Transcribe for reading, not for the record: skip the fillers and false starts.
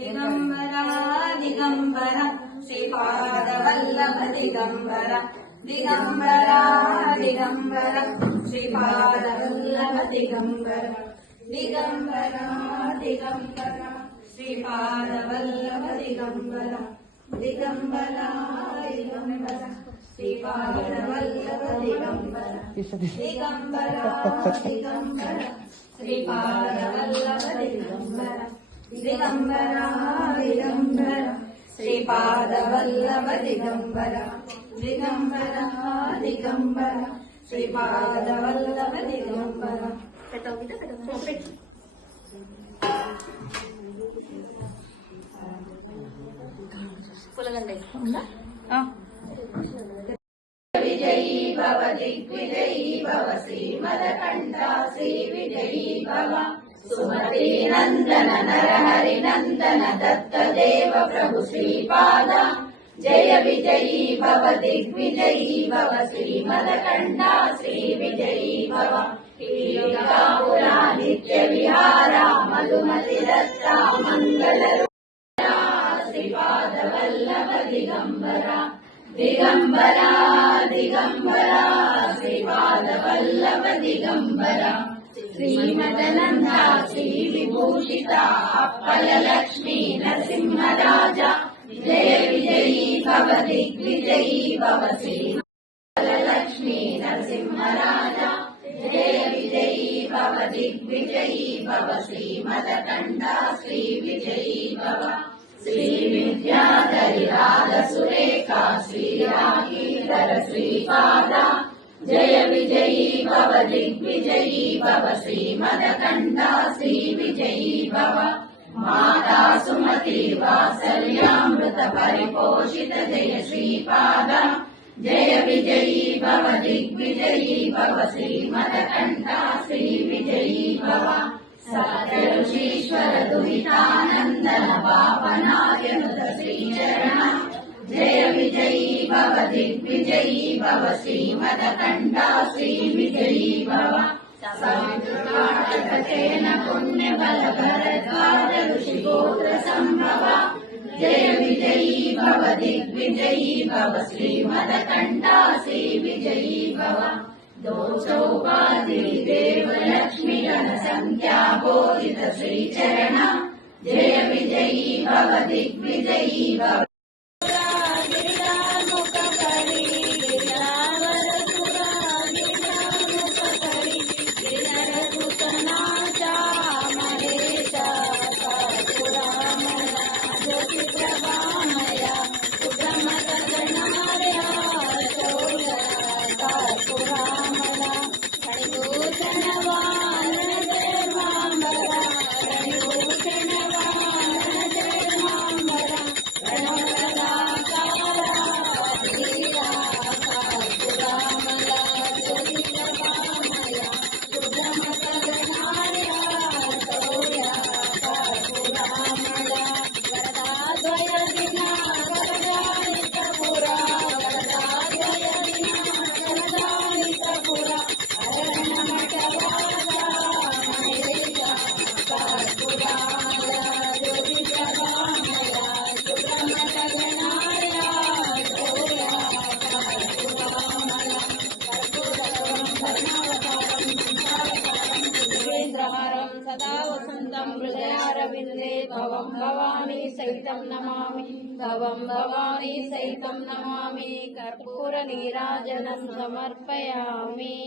दिगंबरा दिगंबरा श्रीपादवल्लभ दिगंबरा दिगंबरा दिगंबरा श्रीपादवल्लभ दिगंबरा दिगंबरा दिगंबरा श्रीपादवल्लभ दिगंबरा दिगंबरा दिगंबरा श्रीपादवल्लभ दिगंबरा दिगंबरा दिगंबरा श्रीपादवल्लभ दिगंबरा दिगंबरा दिगंबरा श्रीपादवल्लभ दिगंबरा दिगंबरा दिगंबरा श्रीपादवल्लभ दिगंबरा विजयी भव दिग्विजयी भव श्रीमदकण्ठा श्रीविजयी भव सुमती नंदन नरहरि नंदन दत्त देव प्रभु श्रीपाद जय विजयी भव दिग्विजयी भव श्रीमदकण्ठा श्रीविजयी भव टीकापुरा नित्य विहारा मधुमति दत्ता मंगल श्रीपादवल्लभ दिगंबरा दिगंबरा दिगंबरा श्रीपादवल्लभ दिगंबरा श्रीमदनंदा श्री विभूषिता अप्पल लक्ष्मी नरसिंहराजा जय विजयी भव दिग्विजयी भव श्री लक्ष्मी नरसिंहराजा जय विजयी भव दिग्विजयी भव श्रीमदकण्ठा श्री विजयी भव श्री विद्याधरी राध सुरेखा श्रीरागीधर श्रीपाद जय विजयी भव दिग्विजयी भव श्रीमदकण्ठा श्री विजयी भव माता सुमति वात्सल्यामृत परिपोषित जय श्रीपाद जय विजयी भव दिग्विजयी भव श्रीमदकण्ठा श्री विजयी भव सत्यऋषीश्वर दुहितानन्दन पावनार्यनुत श्रीचरण जय विजयी भव दिग्विजयी भव श्रीमदकण्ठा श्री विजयी भव साधुकाटकेन पुण्यबल भरद्वाज ऋषिगोत्र संभव जय विजयी भव दिग्विजयी भव श्रीमदकण्ठा श्री विजयी भव दो चौपादी देव लक्ष्मी गण संख्या बोधित श्रीचरण जय विजयी भव दिग्विजयी भव सदा वसन्तं हृदयारविन्दे भवं भवानी सहितं नमामि भवं भवानी सहितं नमामि कर्पूरनीराजनं समर्पयामि।